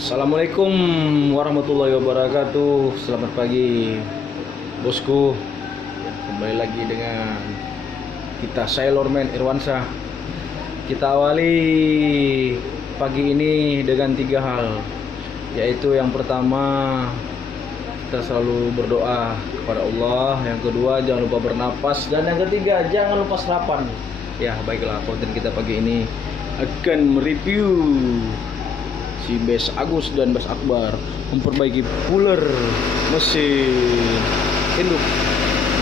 Assalamualaikum warahmatullahi wabarakatuh. Selamat pagi bosku. Kembali lagi dengan kita Sailorman Irwansyah. Kita awali pagi ini dengan 3 hal, yaitu yang pertama kita selalu berdoa kepada Allah, yang kedua jangan lupa bernapas, dan yang ketiga jangan lupa sarapan. Ya baiklah, konten kita pagi ini akan mereview si Bes Agus dan Bes Akbar memperbaiki puller mesin induk.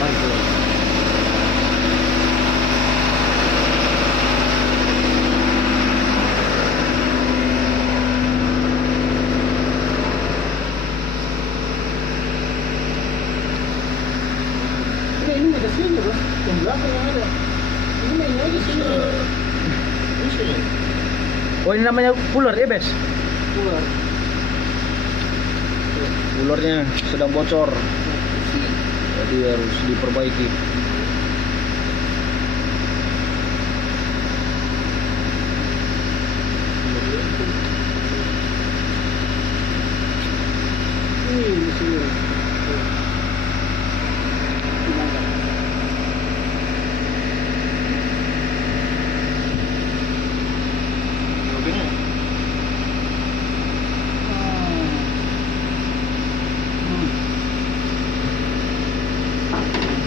Mantap. Ini ada sini bos, yang belakang yang ada. Ini mainnya aja sini. Ini sini. Oh ini namanya puller ya Bes? Keluar. Pullernya sedang bocor, jadi harus diperbaiki. Ini di sini.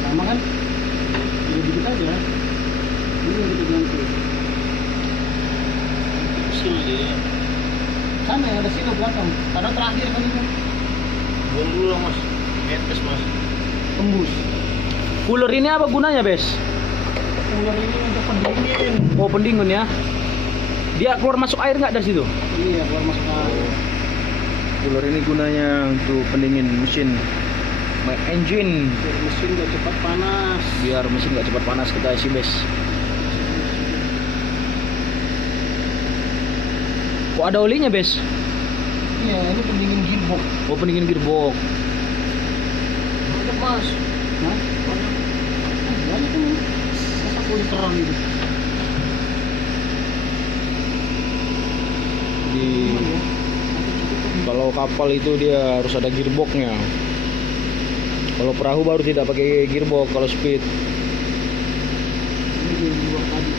Sama kan? Jadi dikit aja. Ini yang kita ganti. Sini. Sana yang ada sini belakang. Karena terakhir kan itu. Buang dulu lah mas, netes mas. Tembus. Puller ini apa gunanya Bes? Ular ini untuk pendingin. Oh pendingin ya. Dia keluar masuk air nggak dari situ? Iya, keluar masuk air. Puller ini gunanya untuk pendingin mesin, my engine, Biar mesin gak cepat panas. biar mesin nggak cepat panas. Kita isi Bes. Kok ada olinya Bes? Iya, ini pendingin gearbox. Oh pendingin gearbox. Mantap mas. Nah, banyak ini. Masa literan gitu. Di kalau kapal itu dia harus ada gearboxnya. Kalau perahu baru tidak pakai gearbox kalau speed. Ini dia yang luar tadi.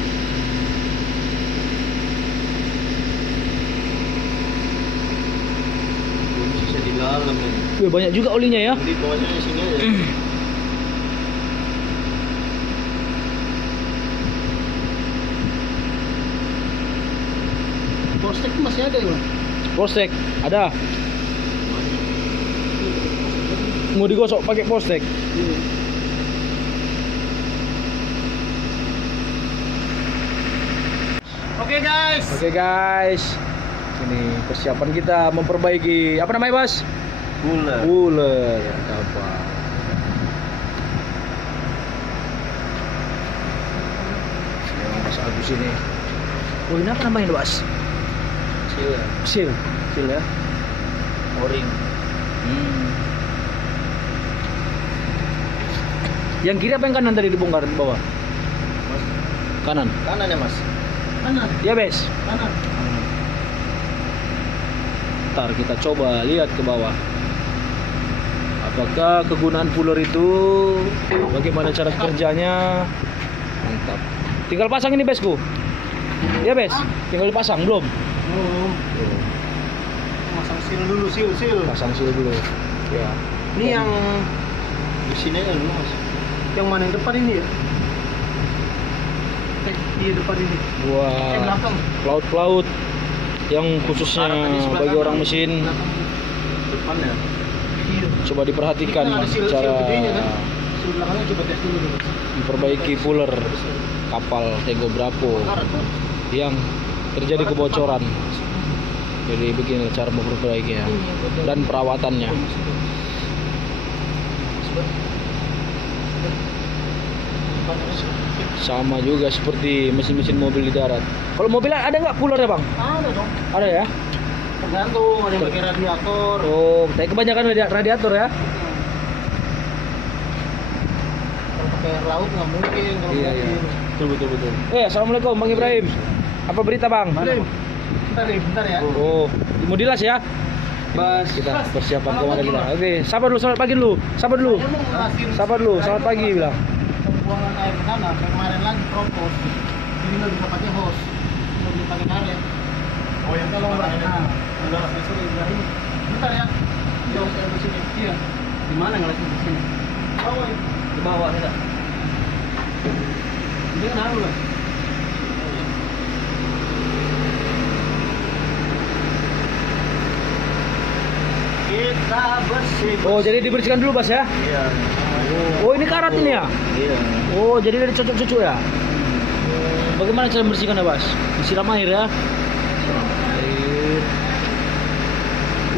Ini sisa di dalam ini. Wih, banyak juga olinya ya. Di bawahnya di sini aja. Postek masih ada ya, Bang? Postek ada. Mau digosok pakai postek. Iya. Oke guys. Oke guys, ini persiapan kita memperbaiki apa namanya Mas? Bulan. Puller kapal. Yang Mas Agus ini. Oh ini apa namanya Mas? Kecil. Seal. Seal ya. Oring. Yang kiri apa yang kanan tadi dibongkar di bawah? Mas. Kanan. Kanan ya mas. Kanan, Ya Bes. kanan. Ntar kita coba lihat ke bawah. Apakah kegunaan puller itu, bagaimana cara kerjanya? Mantap. Tinggal pasang ini Besku. Ya Bes. Tinggal dipasang belum? Oh, masang seal dulu, seal. Pasang seal dulu. Ya. Ini yang Di sini aja dulu mas. mana yang depan ini ya? Iya depan ini. Wah. Belakang. Pelaut-pelaut yang khususnya bagi orang mesin. Depan ya. Iya. Coba diperhatikan Ini kan ada seal cara gedenya kan? Seal belakangnya coba tes dulu dulu. memperbaiki puller kapal Tego Bravo yang terjadi kebocoran. Jadi begini cara memperbaikinya dan perawatannya. Sama juga seperti mesin-mesin mobil di darat. Kalau mobil ada nggak puller ya bang? Ada dong. Ada ya? Tergantung, ada yang pakai radiator. Oh, tapi kebanyakan radiator ya? Kalau pakai air laut nggak mungkin. Kalau Iya, pakai iya. Betul. Assalamualaikum Bang Ibrahim. Apa berita bang? Mana? bentar ya. Oh, mau dilas ya? Bas, Kita Bas, persiapan kalau kemana lagi, kita. Bas. Oke, sabar dulu, selamat pagi dulu. Sabar dulu. Saya mau ngelasin Sabar dulu, air selamat pagi Bas. bilang. Pembuangan air ke sana, kayak kemarin lagi propos. Ini nggak bisa pakai hose, nggak bisa pakai karet. Oh, yang Kalau nggak, ini. udah sudah ini. Bentar ya. Jauh saya di sini. Iya. Di mana ngelasin di sini? Bawah ya. Di bawah tidak. Dia naruh lah. Kita bersih. Oh, jadi dibersihkan dulu, Bas ya? Iya. Oh, ini karat ini ya? Iya. Oh, jadi dari cucuk-cucuk ya? Bagaimana cara membersihkan ya, Bas? Disiram air ya? Air.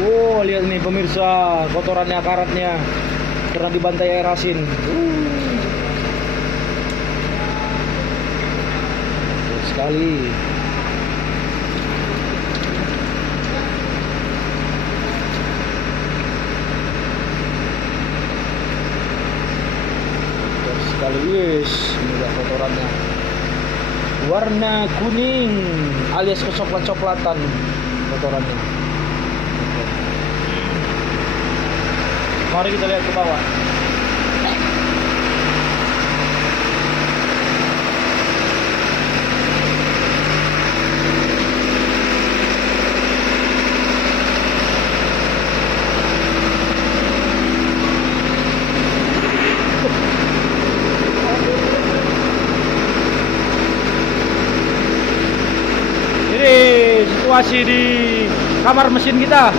Oh, lihat nih pemirsa, kotorannya, karatnya. Pernah dibantai air asin. Betul sekali. Betul sekali, yes. Ini udah kotorannya. Warna kuning alias kecoklat-coklatan kotorannya. Mari kita lihat ke bawah. Ini situasi di kamar mesin kita.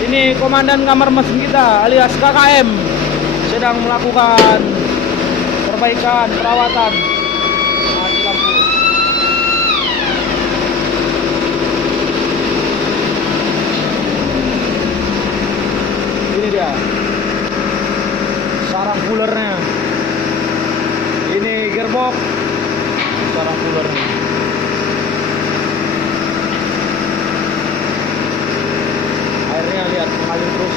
Ini komandan kamar mesin kita alias KKM sedang melakukan perbaikan perawatan mati lampu. Ini dia sarang coolernya. Ini gearbox sarang coolernya. Airnya lihat mengalir terus.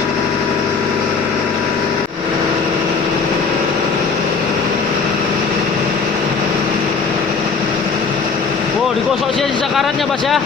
Oh, digosok sisa karatnya, Bas ya.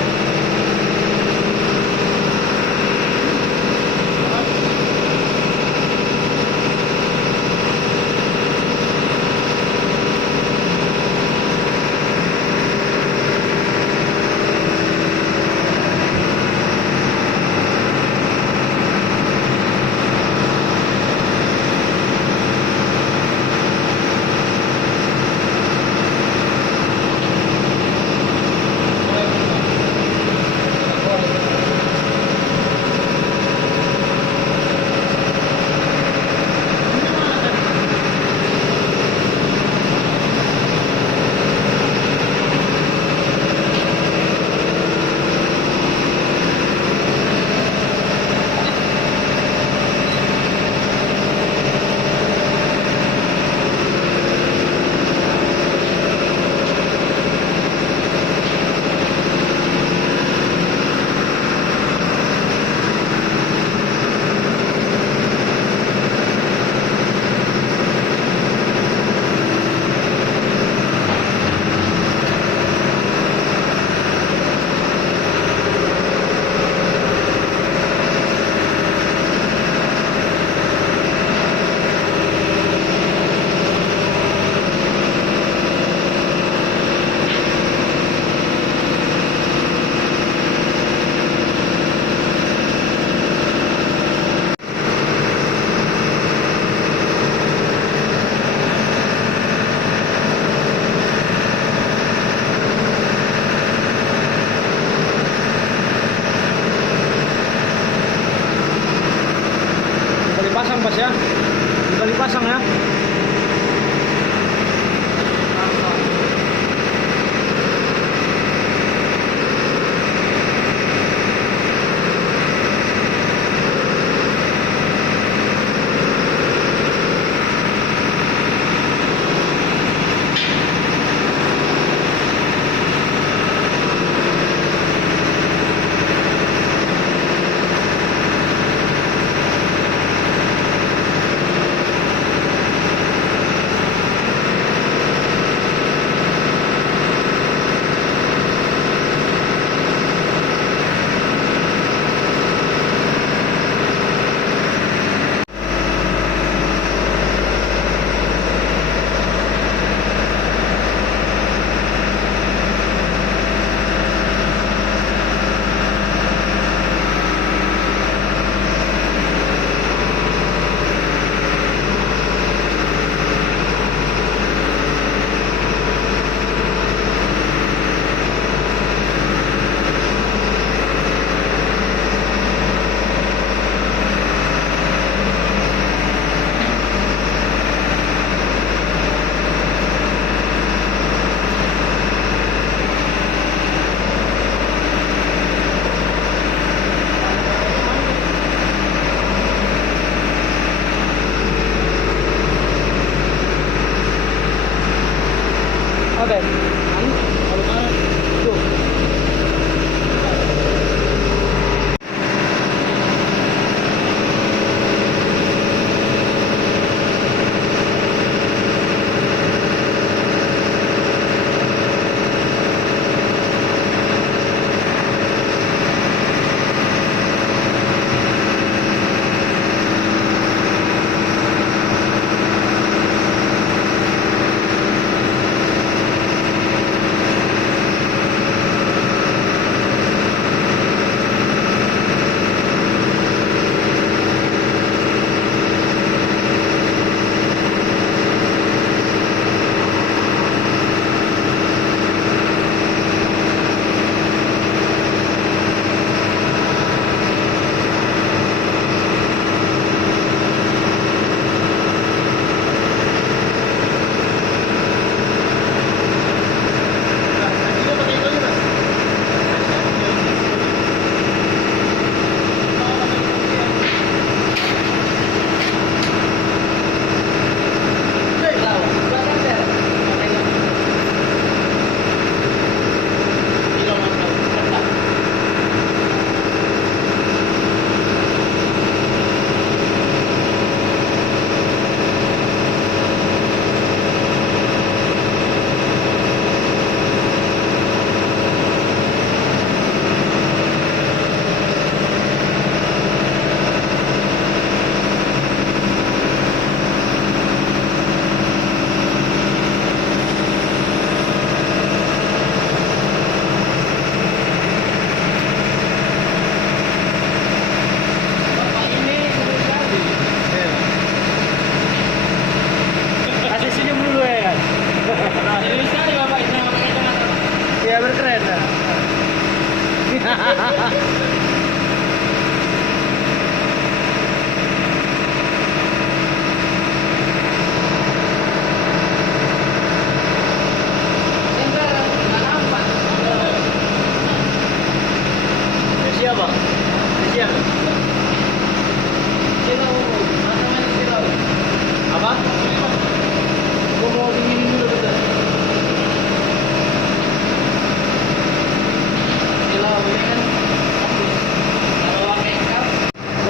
Dipasang, Bas ya. Kita dipasang ya.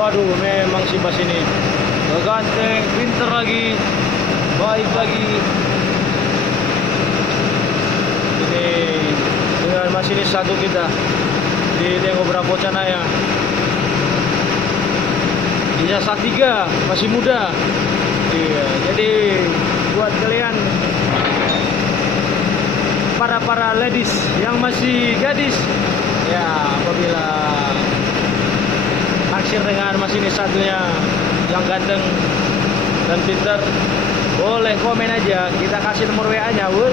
Waduh, memang si Bas ini ganteng, pinter lagi, baik lagi. Ini dengan masinis satu kita di Tengo Bravo Canaya. Dia S3 masih muda. Iya, jadi buat kalian para ladies yang masih gadis, ya apabila naksir dengan masinis satunya yang ganteng dan pintar, boleh komen aja, kita kasih nomor WA-nya, Bud.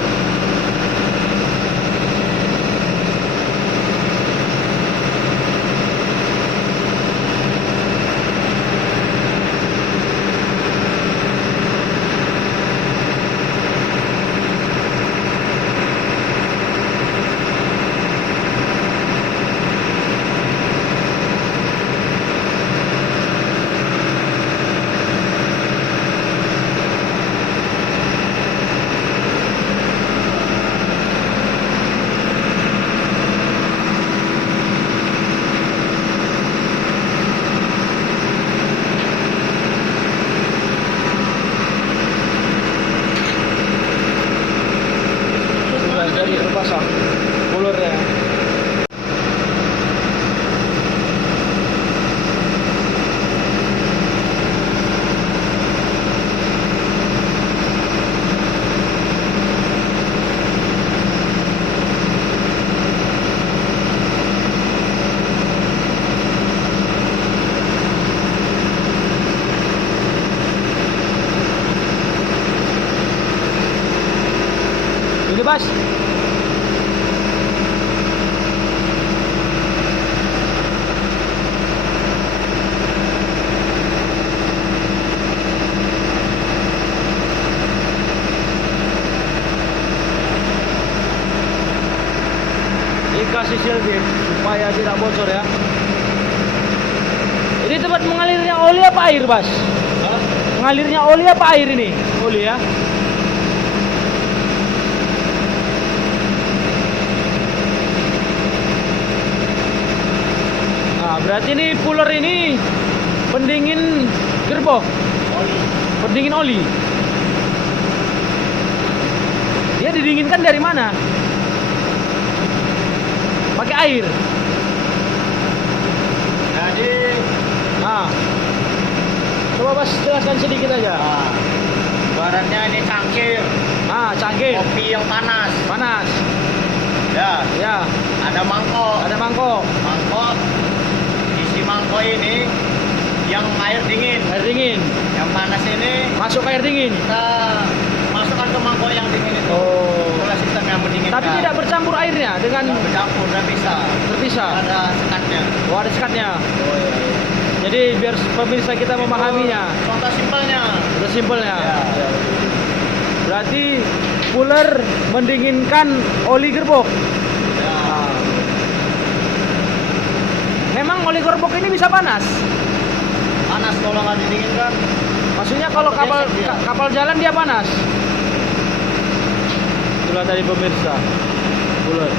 Dari terpasang coolernya. Ini Bas. Dikasih silbit supaya tidak bocor ya. Ini tempat mengalirnya oli apa air, Bas? Mengalirnya oli apa air ini? Oli ya. Nah, berarti ini puller ini pendingin gerbong. Pendingin oli. Dia didinginkan dari mana? Pakai air. Jadi, Nah, coba Bas jelaskan sedikit aja. ibaratnya ini cangkir, Cangkir, kopi yang panas. panas. Ya, Ya, ada mangkok. ada mangkok, Mangkok, isi mangkok ini yang air dingin. air dingin. Yang panas ini Masuk ke air dingin. kita masukkan ke mangkok yang dingin itu. Oh. Itulah sistem yang mendinginkan. Tapi tidak bercampur airnya dengan Nggak bercampur, nggak bisa. terpisah. Ada sekatnya. Oh, ada sekatnya. Oh, iya, iya. Jadi biar pemirsa kita memahaminya. Contoh simpelnya. Udah simpelnya. Ya. Ya. Berarti cooler mendinginkan oli gerbong. Ya. Memang oli gerbong ini bisa panas. Panas kalau nggak didinginkan. Maksudnya kalau kapal Gesek dia. kapal jalan dia panas. Itulah tadi pemirsa. Cooler.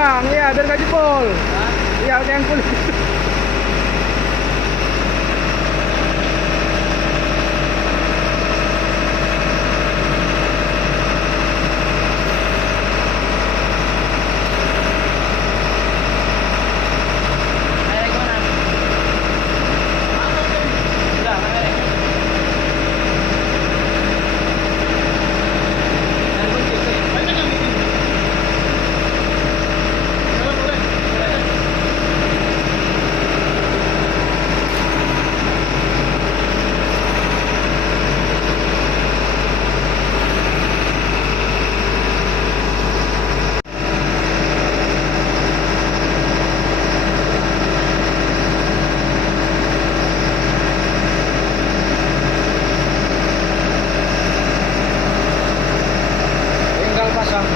bang, iya biar nggak jebol. Iya yang kulit. Merek mana? Udah, merek. Banyak yang bikin. Kalau boleh. Tinggal pasang.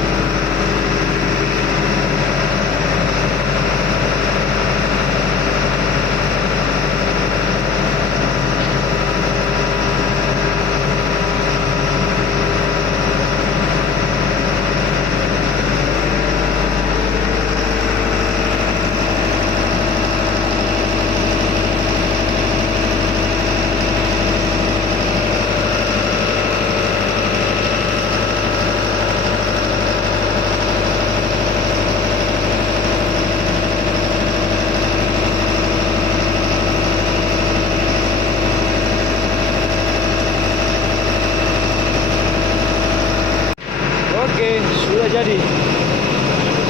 Oke, sudah jadi.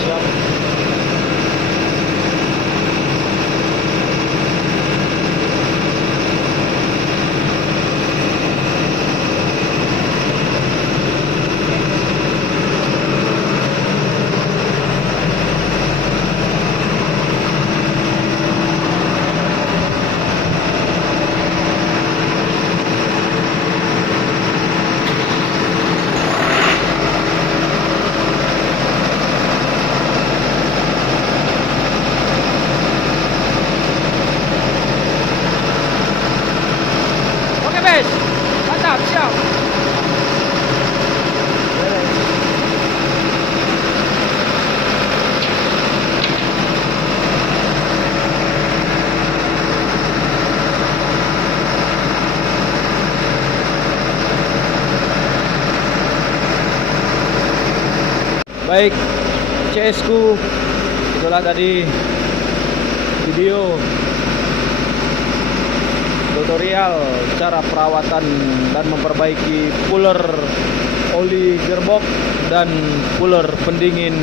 Siap. Oke, Bes. Mantap, siap. Baik, CS ku itulah tadi video tutorial cara perawatan dan memperbaiki puller oli gearbox dan puller pendingin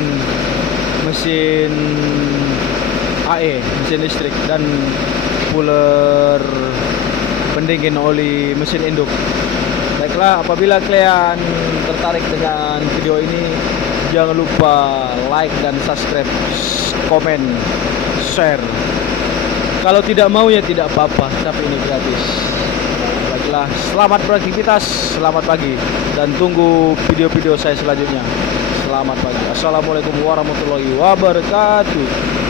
mesin AE, mesin listrik, dan puller pendingin oli mesin induk. Baiklah, apabila kalian tertarik dengan video ini, jangan lupa like dan subscribe, komen, share. Kalau tidak mau ya tidak apa-apa, tapi ini gratis. Baiklah, selamat beraktivitas, selamat pagi, dan tunggu video-video saya selanjutnya. Selamat pagi. Assalamualaikum warahmatullahi wabarakatuh.